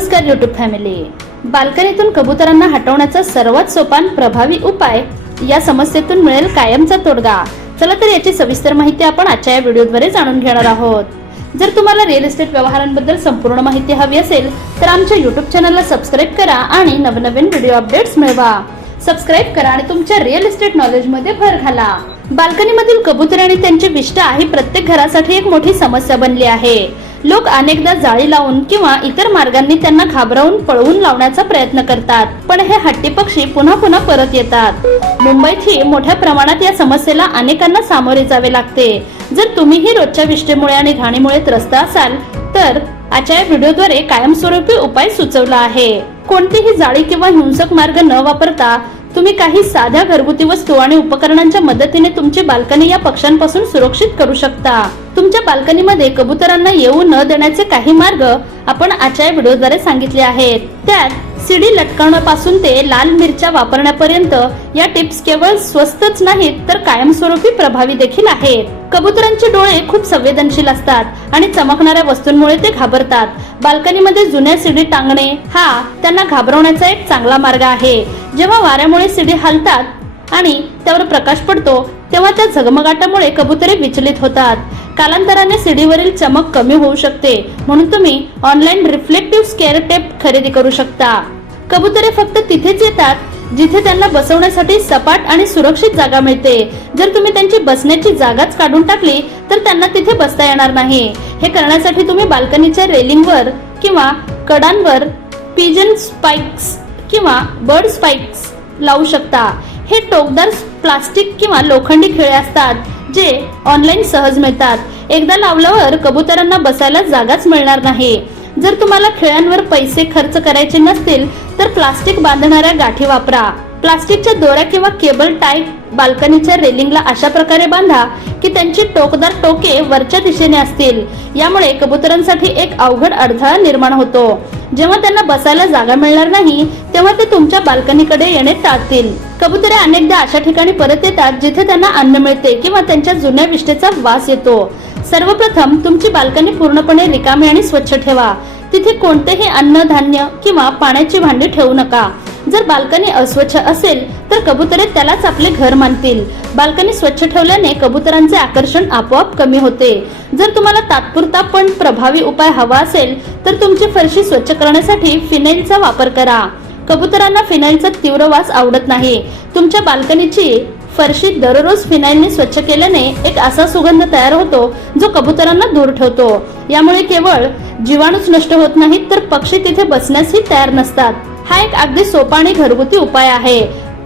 नमस्कार YouTube family. बाल्कनीतून कबुतरांना हटवण्याचा सर्वात सोपा आणि प्रभावी उपाय, या समस्येतून मिळेल कायमचा तोडगा. चला तर याची सविस्तर माहिती आपण आजच्या या व्हिडिओद्वारे जाणून घेणार आहोत. जर तुम्हाला रिअल इस्टेट व्यवहारांबद्दल संपूर्ण माहिती हवी असेल तर आमच्या YouTube चॅनलला सबस्क्राइब करा आणि नवनवीन व्हिडिओ अपडेट्स मिळवा. सबस्क्राइब करा आणि तुमच्या रिअल इस्टेट नॉलेज मध्ये भर घाला. बाल्कनीमधील कबूतर आणि त्यांचे विष्ठा ही प्रत्येक घरासाठी एक मोठी समस्या बनली आहे. लोक अनेकदा जाळी लावून किंवा इतर मार्गांनी त्यांना घाबरवून पळवून लावण्याचा प्रयत्न करतात, पण हे हट्टी पक्षी पुन्हा पुन्हा परत येतात. मुंबईतही मोठ्या प्रमाणात या समस्येला अनेकांना सामोरे जावे लागते. जर तुम्हीही रोजच्या विष्ठेमुळे आणि घाणीमुळे त्रस्त असाल तर आजच्या या व्हिडिओद्वारे कायमस्वरूपी उपाय सुचवला आहे. कोणतीही जाळी किंवा हिंसक मार्ग न वापरता तुम्ही काही साध्या घरगुती वस्तू आणि उपकरणांच्या मदतीने तुमची बाल्कनी या पक्ष्यांपासून सुरक्षित करू शकता. तुमच्या बाल्कनीमध्ये कबुतरांना येऊ न देण्याचे काही मार्ग आपण आजच्या व्हिडिओद्वारे सांगितले आहेत. त्यात सीडी लटकवण्यापासून ते लाल मिरच्या वापरण्यापर्यंत या टिप्स केवळ स्वस्तच नाहीत तर कायमस्वरूपी प्रभावी देखील आहेत. कबुतरांचे डोळे खूप संवेदनशील असतात आणि चमकणाऱ्या वस्तूंमुळे ते घाबरतात. बाल्कनीमध्ये जुन्या सीडी टांगणे हा त्यांना घाबरवण्याचा एक चांगला मार्ग आहे. जेव्हा वाऱ्यामुळे सीडी हलतात आणि त्यावर प्रकाश पडतो तेव्हा त्या झगमगाटामुळे कबुतरे विचलित होतात. कालांतराने सीडीवरील चमक कमी होऊ शकते, म्हणून तुम्ही ऑनलाईन रिफ्लेक्टिव्ह स्केअर टेप खरेदी करू शकता. कबुतरे फक्त तिथेच येतात जिथे त्यांना बसवण्यासाठी सपाट आणि सुरक्षित जागा मिळते. जर तुम्ही त्यांची बसण्याची जागाच काढून टाकली तर त्यांना तिथे बसता येणार नाही. हे करण्यासाठी तुम्ही बाल्कनीच्या रेलिंगवर किंवा कडांवर पिजन स्पाइक्स किंवा बर्ड स्पाइक्स लावू शकता. हे टोकदार प्लास्टिक किंवा लोखंडी खिळे असतात जे ऑनलाईन सहज मिळतात. एकदा लावल्यावर कबुतरांना बसायला जागाच मिळणार नाही. जर तुम्हाला खिळ्यांवर पैसे खर्च करायचे नसतील तर प्लास्टिक बांधणाऱ्या गाठी वापरा. प्लास्टिकच्या दोऱ्या किंवा केबल टाय बाल्कनीच्या रेलिंगला अशा प्रकारे बांधा की त्यांची टोकदार टोके वरच्या दिशेने असतील. यामुळे कबुतरांसाठी एक अवघड अडथळा निर्माण होतो. जेव्हा त्यांना बसायला जागा मिळणार नाही तेव्हा ते तुमच्या बाल्कनीकडे येणे टाळतील. कबुतरे अनेकदा अशा ठिकाणी परत येतात जिथे त्यांना अन्न मिळते किंवा त्यांच्या जुन्या विष्ठेचा वास येतो. सर्वप्रथम तुमची बाल्कनी पूर्णपणे रिकामी आणि स्वच्छ ठेवा. तिथे कोणतेही अन्न, धान्य किंवा पाण्याची भांडी ठेवू नका. जर बाल्कनी अस्वच्छ असेल तर कबुतरे त्यालाच आपले घर मानतील. बाल्कनी स्वच्छ ठेवल्याने कबुतरांचे आकर्षण आपोआप कमी होते. जर तुम्हाला तात्पुरता पण प्रभावी उपाय हवा असेल तर तुमची फरशी स्वच्छ करण्यासाठी फिनाइलचा वापर करा. कबुतरांना फिनाइलचा तीव्र वास आवडत नाही. तुमच्या बाल्कनीची फरशी दररोज फिनाइलने स्वच्छ केल्याने एक असा सुगंध तयार होतो जो कबुतरांना दूर ठेवतो. यामुळे केवळ जीवाणूच नष्ट होत नाहीत तर पक्षी तिथे बसण्यासही तयार नसतात. हा एक अगदी सोपा आणि घरगुती उपाय आहे.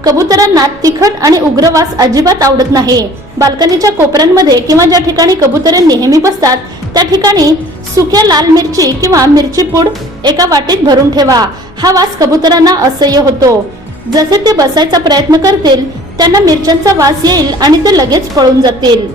कबुतरांना तिखट आणि उग्र वास अजिबात आवडत नाही. बाल्कनीच्या कोपऱ्यांमध्ये किंवा ज्या ठिकाणी कबुतरे नेहमी बसतात त्या ठिकाणी सुक्या लाल मिरची किंवा मिरची पूड एका वाटीत भरून ठेवा. हा वास कबुतरांना असह्य होतो. जसे ते बसायचा प्रयत्न करतील त्यांना मिरच्यांचा वास येईल आणि ते लगेच पळून जातील.